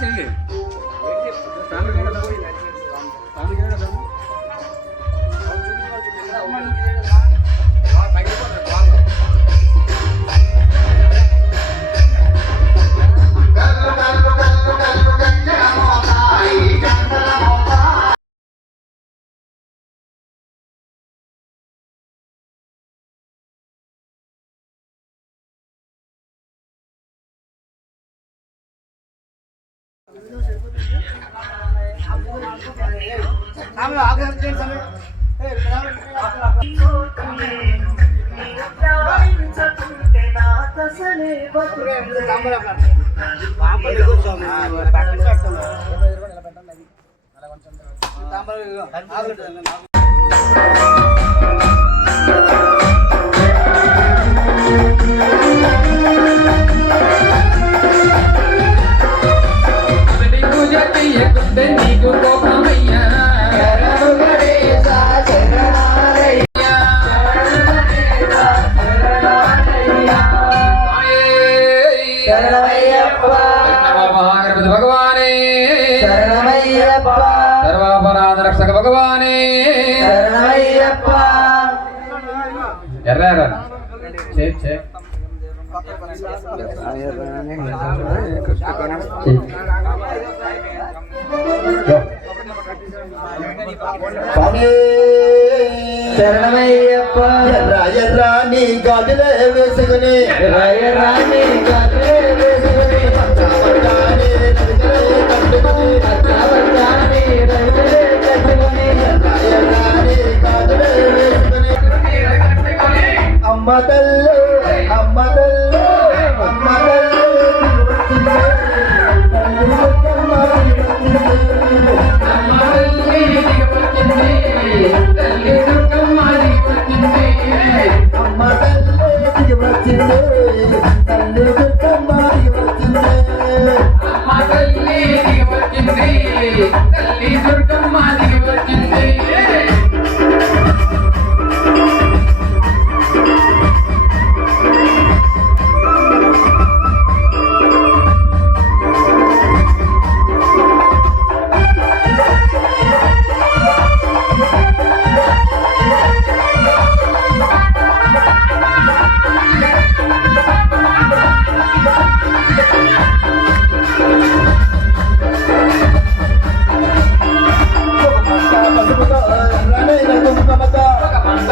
చెయ్యి सर्वापराधरक्षक भगवाने శరణమయ్యప్ప రాయరాణి గాజులే వేసుకుని రాయరాణి గాజులే వేసుకుని పట్టాబట్టాని రాయరాణి గాజులే వేసుకుని అమ్మ తల్లు అమ్మ తల్లు అమ్మ తల్లు Muruga,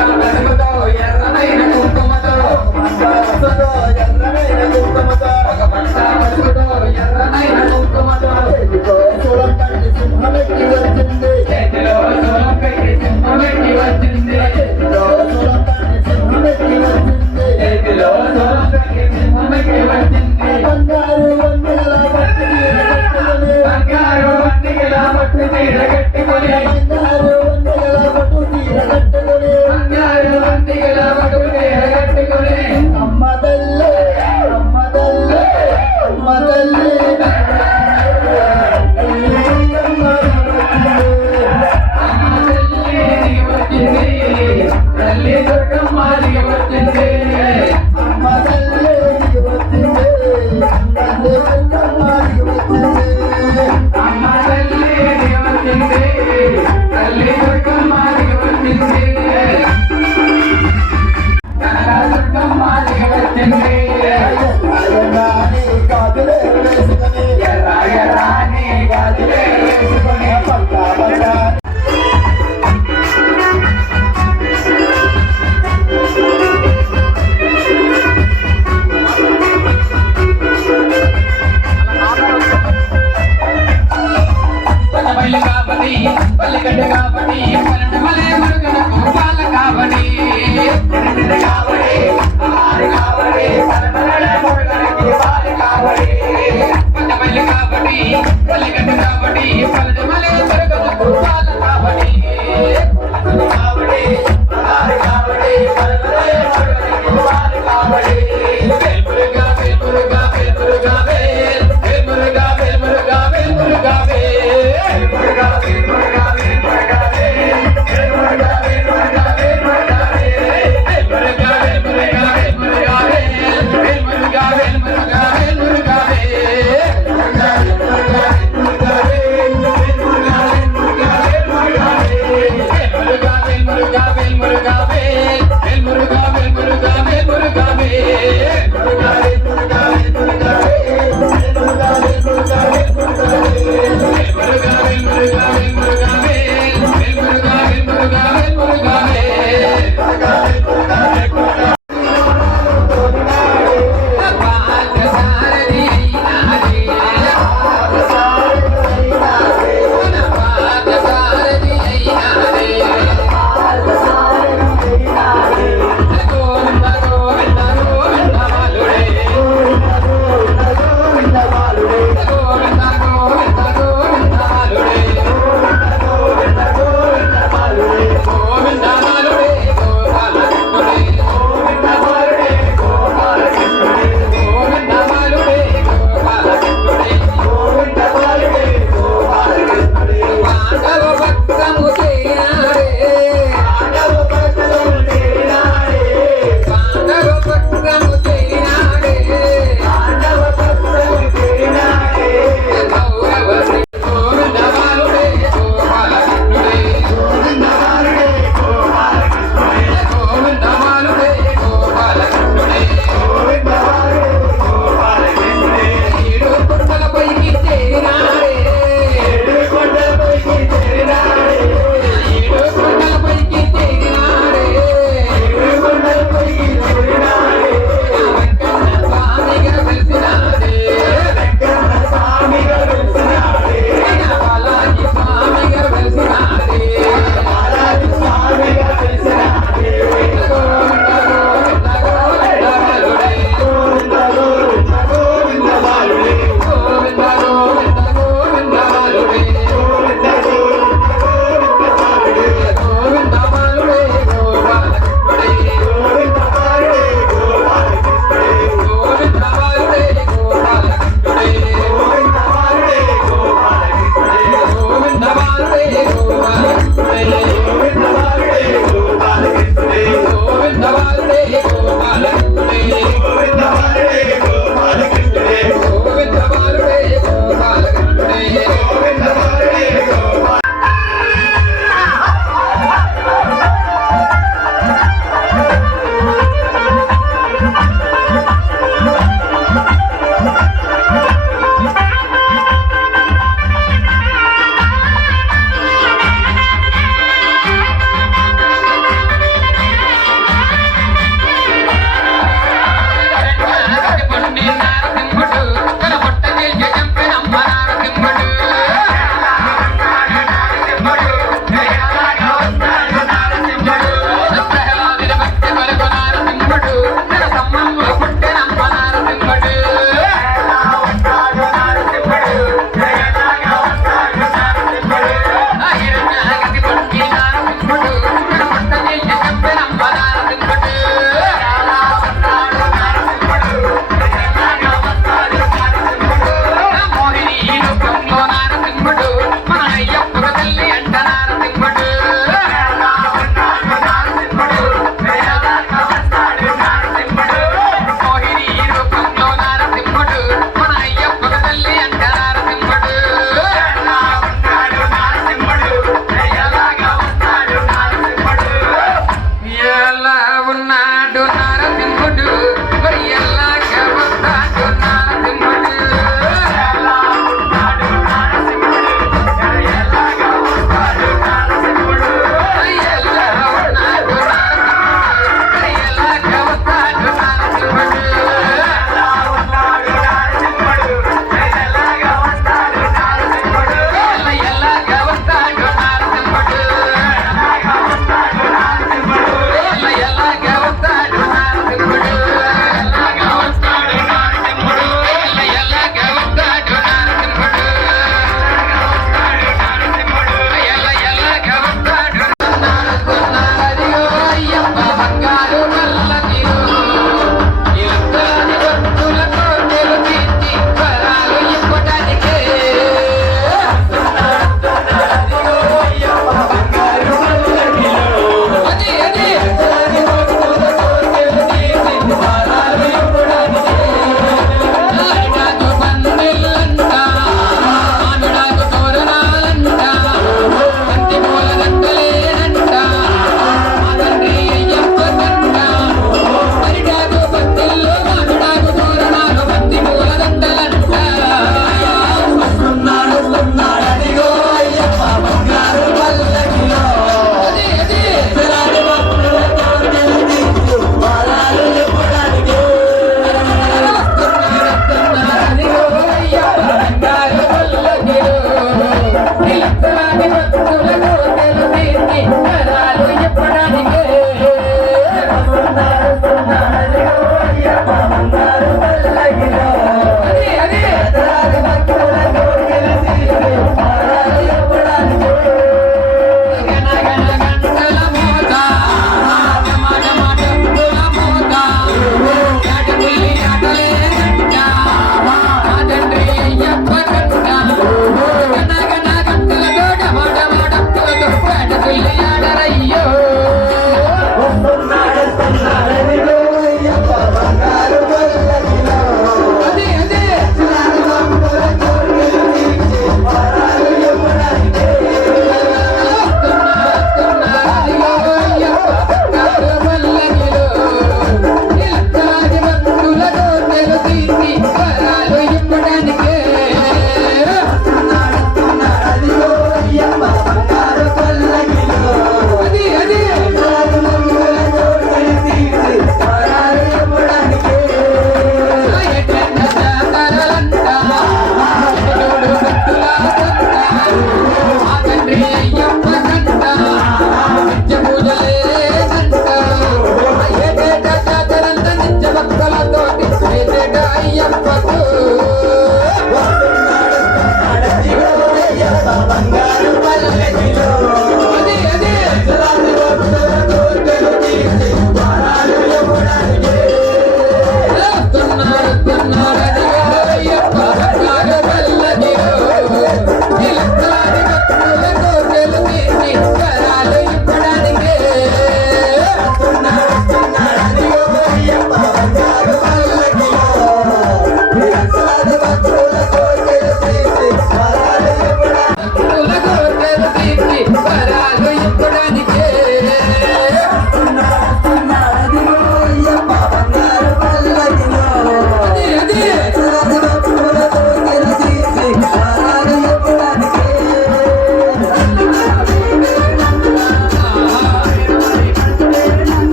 మాట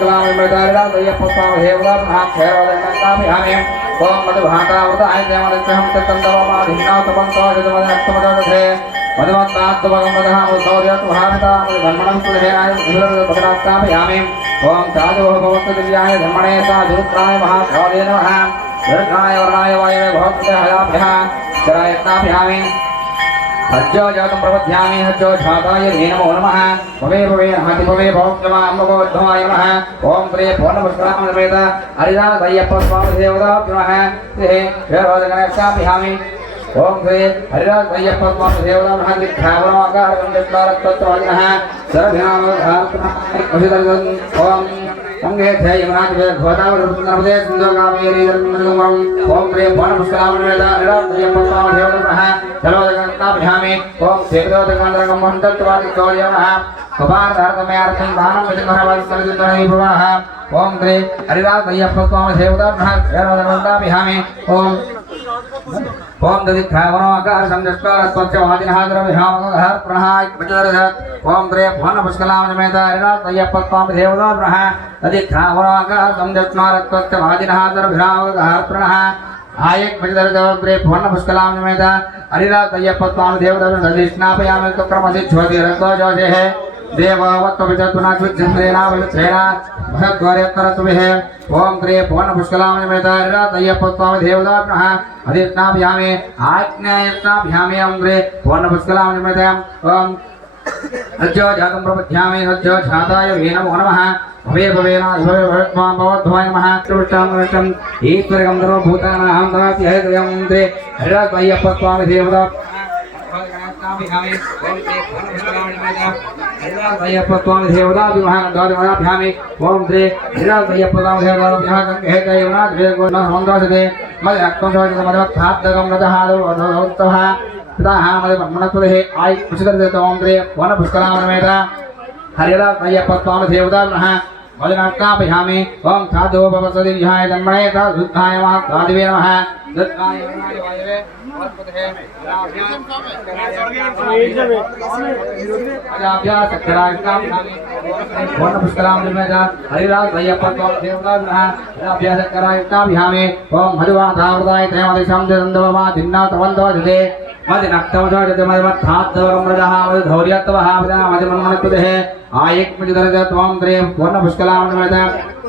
पुष्कलामृतारिणा दय्यपुष्पामहेवदा महाक्षेरवदन्नाभिहामे ओम मधुभातावृताय देवदत्तहं तत्तन्दवमाधिन्नातपन्तो यदवदनस्तमदे मधुमन्तात्मकमदहामुदौर्यत्वहामिता धर्मणं कुलहेनाय धर्मपदनात्ताभिहामे ओम साधुः भवतु दिव्याय धर्मणे साधुरुद्राय महाभावे नमः दर्शनाय वर्णाय वायवे भवतु हयाभ्यः चरायत्नाभिहामे हज्जो जातं प्रवध्यामि हज्जो झाताय नमो नमः भवे भवे हाति भवे भवत्वमामवोद्धवाय नमः ओम प्रिय पूर्णपुष्करामृत हरिदासय्यप्प स्वामी देवता नमः ते शेरोदगणेशाभिहामि ओम प्रिय हरिदासय्यप्प स्वामी देवता नमः दिखावनोऽकारवन्दत्वारत्वत्वादिनः सर्वनामधारणाय ओम संगे थे यमनाथ वे गोदावरी सुंदरकावेरी ओम प्रिय पूर्णपुष्करामृत हरिदासय्यप्प स्वामी देवता नमः चलोदगणेशाभिहामि ओम शेरोदगणेशाभिहामि कपार्थमेर्थं दानं विष्णुहरवत्सलजितहि भवः ओम श्री हरिदासय्यप्प स्वामी देवता नमः ओम ओम ददिखावनोऽकार संजस्कारत्वच्चवादिनहाद्रविहामगः प्रणहाय विजयरथ ओम श्री पूर्णपुष्कलामृत हरिदासय्यप्प स्वामी देवता नमः ददिखावनोऽकार संजस्कारत्वच्चवादिनहाद्रविहामगः प्रणहाय आयक विजयरथ पूर्णपुष्कलामृत हरिदासय्यप्प स्वामी देवता ददिष्णापयामि क्रमसि ज्योति रक्तो जोषे है देववत्वविचतुनाथविचन्द्रेणा वलित्रेणा भगद्वार्यत्तरतुभिः ओम श्री पूर्णपुष्कलामृत हरिदासय्यप्प स्वामी देवता नमः अधिष्णाभ्यामे आज्ञायत्नाभ्यामे ओम श्री पूर्णपुष्कलामृत ओम हज्जो जातं प्रपद्यामि हज्जो झाताय नमो नमः भवे भवेना भवे भवत्वां भवद्भवाय नमः कृष्णं ईश्वरं सर्वभूतानां तमापि हरिदयं श्री हरिदासय्यप्प स्वामी देवता हरिदासय्यप्प स्वामी देवता विमहानंदादिमहाभ्यामि ओम श्री हरिदासय्यप्प स्वामी देवता हेतयवनाथ वे गोणसंदोषते मदक्तंसोजमदत्थाद्दगं रजहादोत्तः ततः मदमनकुले आय कुशदर्दत ओम श्री पूर्णपुष्कलामृत हरिदासय्यप्प स्वामी देवता नमः मदनाट्काभ्यामि ओम साधो भवसदि विहाय जन्मणे साधुद्धाय महासाधिवे नमः दत्ताय वर्णाय वायवे पूर्णपुष्कलामृत हरिदासय्यप्प स्वामी देवता नमः अभ्यासकरायत्नाभ्यामे ओम मधुवाधावृताय देवदिशं दन्दवमादिन्नातवन्दवदे मदिनक्तमजोजते मदमत्थाद्दवरमृजः मधुधौर्यत्वः मदमन्मनकुदेः आयक मजदरजत ओम श्री पूर्णपुष्कलामृत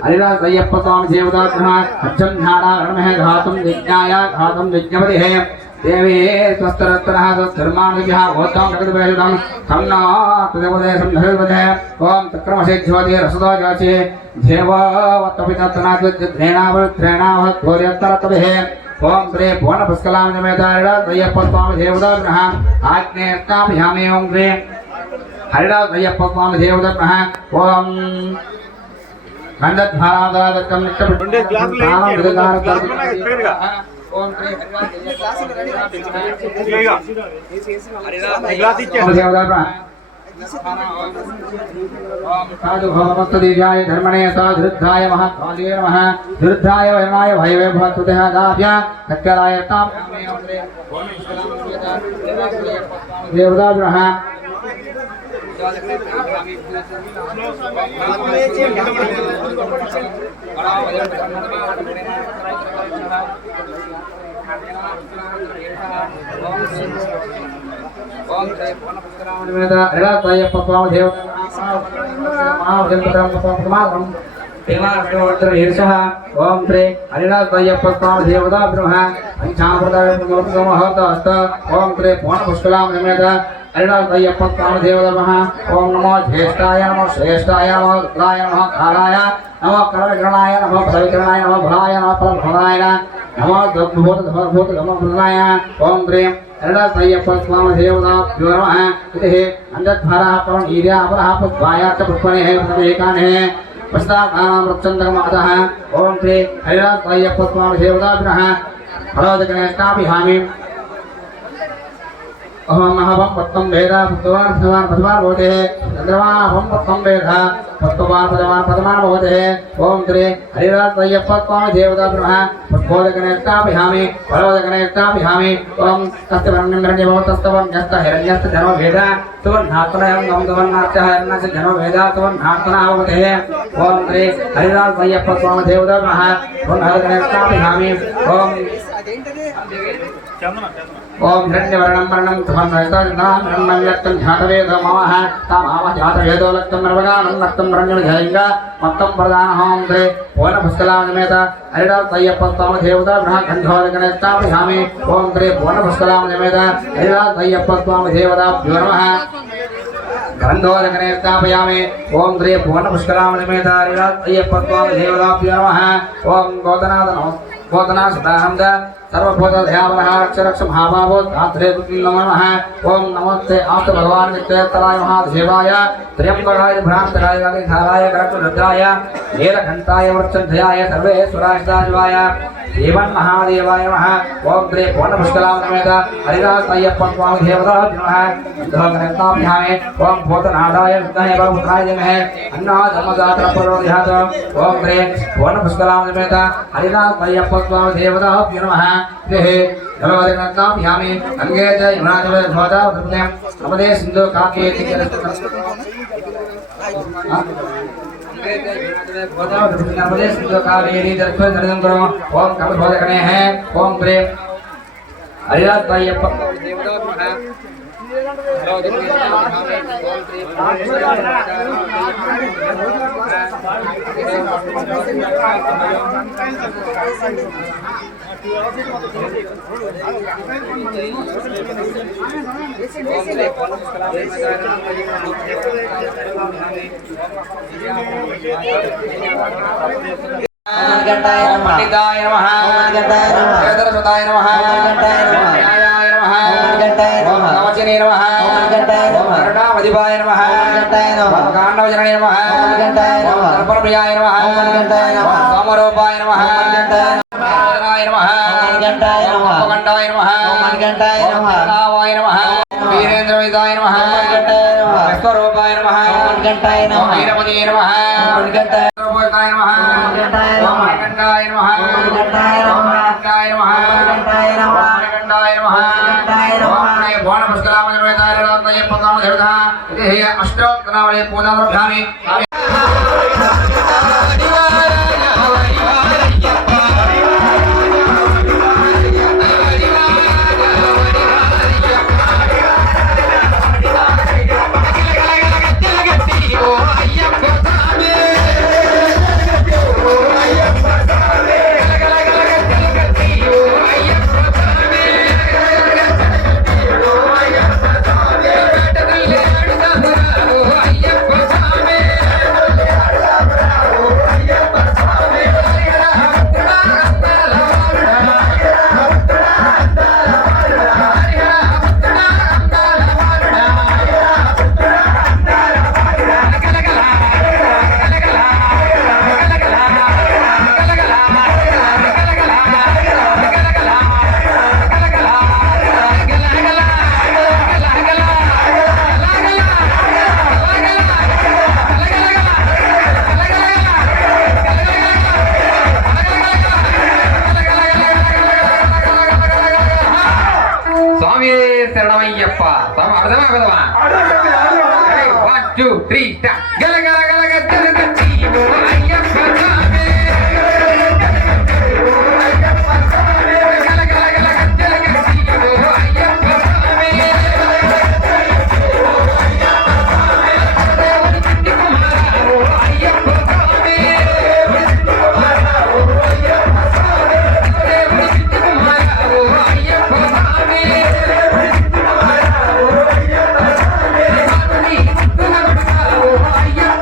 हरिदासय्यप्प स्वामी देवता नमः अच्छं ध्यानारणमः घातुं यज्ञाय घातुं यज्ञपतिः देवी स्वस्तरत्तरः स्वधर्मानुभ्यः भूतं जगद्वेदं सम्ना तदेवदेशं धर्मदे ओम चक्रमसे ज्योति रसदो ज्योति देववत्तपितत्तनाद्रेणावत्रेणावत्घोर्यत्तरतभिः ओम श्री पूर्णपुष्कलामृत हरिदासय्यप्प स्वामी देवता नमः आज्ञेयत्नाभ्यामे ओम श्री हरिदासय्यप्प स्वामी देवता नमः ओम गंधद्वारादकं नित्यपुण्यग्लास ओम श्री हरिदासय्यप्प साधु भवमस्तदिव्याय धर्मणे साधुरुद्धाय महाकाले नमः धुरुद्धाय वर्णाय भैवे भवतु दाभ्या सत्कराय ताभ्यामे ओम श्री देवता नमः ओम श्री पूर्णपुष्कलामृत हरिदासय्यप्प स्वामी देवता ओम श्री हरिदासय्यप्प स्वामी देवता ब्रह्म पंचामृत ओम श्री पूर्णपुष्कलामृत हरिदासय्यप्प स्वामी देवता नमः ओम नमो ज्येष्ठाय नमो श्रेष्ठाय नमो रुद्राय नमो कालाय नमो करविकरणाय नमो भविकरणाय नमो भवाय नमो फलभवाय नमो भूतगमनाय ओम श्री हरिदासय्यप्प स्वामी देवता नमः इति अंधद्वारः परं ईर्यापरः पुष्पायाश्च पुष्पणे प्रतीकाने पश्चात्नाम वृक्षन्दकमादः ओम श्री हरिदासय्यप्प स्वामी देवता नमः हरोदगणेशाभिहामि अहम महाभम पत्तम वेदा पुत्रवान भगवान पद्मान भवते चंद्रमा हम पत्तम वेदा पत्तवान पद्मान पद्मान भवते ओम श्री हरिराज अय्यप्पा स्वामी देवता ब्रह्मा पुष्पोदकनेष्टाभिहामि फलोदकनेष्टाभिहामि ओम तस्वर्णंद्रण्य भवतस्तवं यस्त हिरण्यस्त जनो वेदा सुवर्णात्मनयं गम सुवर्णार्चः हिरण्यस्य जनो वेदा सुवर्णात्मना भवते ओम श्री हरिराज अय्यप्पा स्वामी देवता ब्रह्मा पुष्पोदकनेष्टाभिहामि ओम हिरण्यवर्णं वर्णं सुवर्णैतनां ब्रह्मं यत्तं ध्यातवेदो ममः तामाव ध्यातवेदो लक्तं नवगानं लक्तं रण्यमध्यैंगा मत्तं प्रदानहों श्री पूर्णपुष्कलामनिमेत हरिराज अय्यप्पा स्वामी देवता ब्रह्म गन्धोदकनेष्टाभिहामि ओम श्री पूर्णपुष्कलामनिमेत हरिराज अय्यप्पा स्वामी देवताभ्यो नमः गन्धोदकनेष्टापयामि ओम श्री पूर्णपुष्कलामनिमेत हरिराज अय्यप्पा स्वामी देवताभ्यो नमः ओम गोतनाथ सदानंद सर्वभूतदयावनः अक्षरक्ष महाभावो धात्रे नमः ओम नमस्ते आस्तु भगवान नित्यतराय महादेवाय त्र्यंबकाय भ्रांतकाय गादिधाराय करकुरुद्राय नीलकंठाय वृक्षध्वजाय सर्वेश्वराय सदाशिवाय देवन महादेवाय नमः ओम श्री पूर्णपुष्कलामनिमेत हरिराज अय्यप्पा स्वामी देवताभ्यो नमः गन्धोदकनेष्टाभ्यामि ओम भूतनाथाय विद्महे बहुपुत्राय धीमहि अन्नादमदात्रपरोध्यात ओम श्री पूर्णपुष्कलामनिमेत हरिराज अय्यप्पा स्वामी देवताभ्यो नमः नमोदकनेष्टाभ्यामि अंगे च यमुनाजले भवता वृद्धं नमदे सिन्धु काकेति नमदे सिन्धु कावेरी जलस्व नर्दं करो ओम कमलभोदकने हैं ओम प्रेम हरिराज अय्यप्पा देवता पंडिताय नमः वेदरसुताय नमः न्यायाय नमः नवचिने नमः करुणावधिपाय नमः काण्डवजनने नमः दर्पणप्रियाय नमः सोमरूपाय नमः नारायणाय नमः उपकण्ठाय नमः नावाय नमः वीरेन्द्रविदाय नमः विश्वरूपाय नमः वीरपतिये नमः रूपाय नमः मणिकण्ठाय नमः मणिकण्ठाय नमः मणिकण्ठाय नमः पूर्णपुष्कलामनिमेत हरिराज अय्यप्पा स्वामी देवता इति अष्टोत्तरावళి पूजाद्रव्याणि శరణమయ్యప్ప తమ అర్థమా కదవా 1 2 3 స్టార్ట్ గల గల గల గల గల అయ్యప్ప స్వామి అయ్యప్ప స్వామి గల గల గల గల అయ్యప్ప స్వామి అయ్యప్ప స్వామి అయ్యప్ప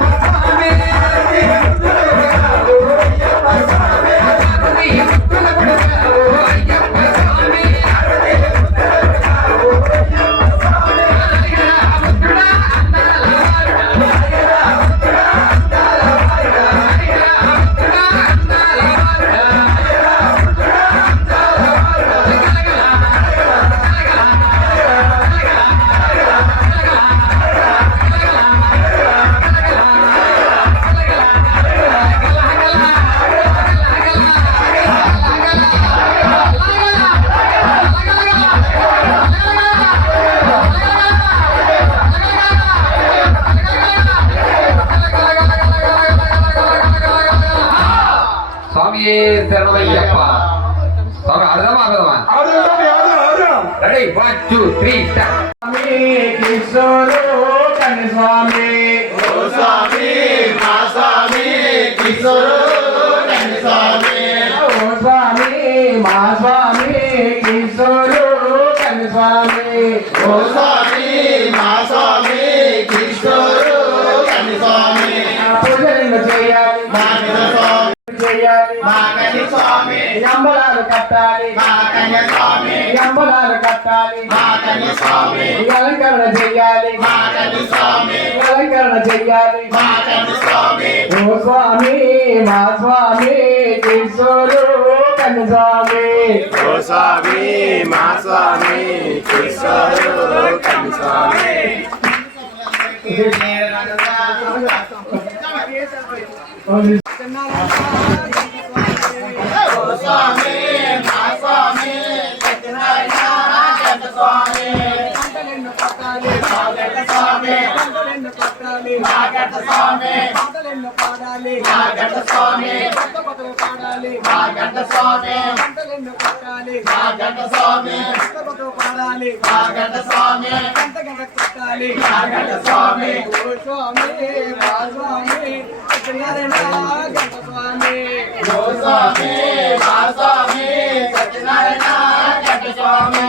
శరణమయ్యప్ప. స్వామి ఆడదామా ఆడదామా? Ready 1 2 3 start. స్వామి కిషోరు కని స్వామి ఓ స్వామి మా స్వామి కిషోరు కని స్వామి ఓ స్వామి మా స్వామి కిషోరు కని స్వామి ఓ స్వామి మా స్వామి కిషోరు కని స్వామి పూజలు చేయాలి మా స్వామి చేయాలి మా కని స్వామి అంబలాలు కట్టాలి మా కని స్వామి అంబలాలు కట్టాలి మా కని స్వామి అలంకరణ చేయాలి మా కని స్వామి అలంకరణ చేయాలి మా కని స్వామి ఓ స్వామి మా స్వామి కిషోరు కని స్వామి ఓ స్వామి మా స్వామి కిషోరు కని స్వామి ఓ స్వామి మా స్వామి సత్యనారాయణ జగత స్వామి పంటలెన్ను పట్టాలి మా జగత స్వామి పంటలెన్ను పట్టాలి మా జగత స్వామి పంటలెన్ను పాడాలి మా జగత స్వామి కొత్తపతులు పాడాలి మా జగత స్వామి పంటలెన్ను పట్టాలి మా జగత స్వామి కొత్తపతులు పాడాలి మా జగత స్వామి పంటగంట కొట్టాలి మా జగత స్వామి ఓ స్వామి మా స్వామి సత్యనారాయణ జగత స్వామి ఓ స్వామి మా స్వామి సత్యనారాయణ జగత స్వామి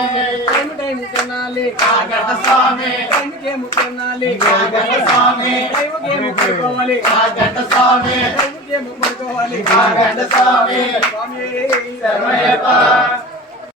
ఏమిటేమి తినాలి మా జగత స్వామి ఏమిటేమి తినాలి మా జగత స్వామి ఏమిటేమి పడుకోవాలి మా జగత స్వామి ఏమిటేమి పడుకోవాలి మా జగత స్వామి స్వామి శరణమయ్యప్ప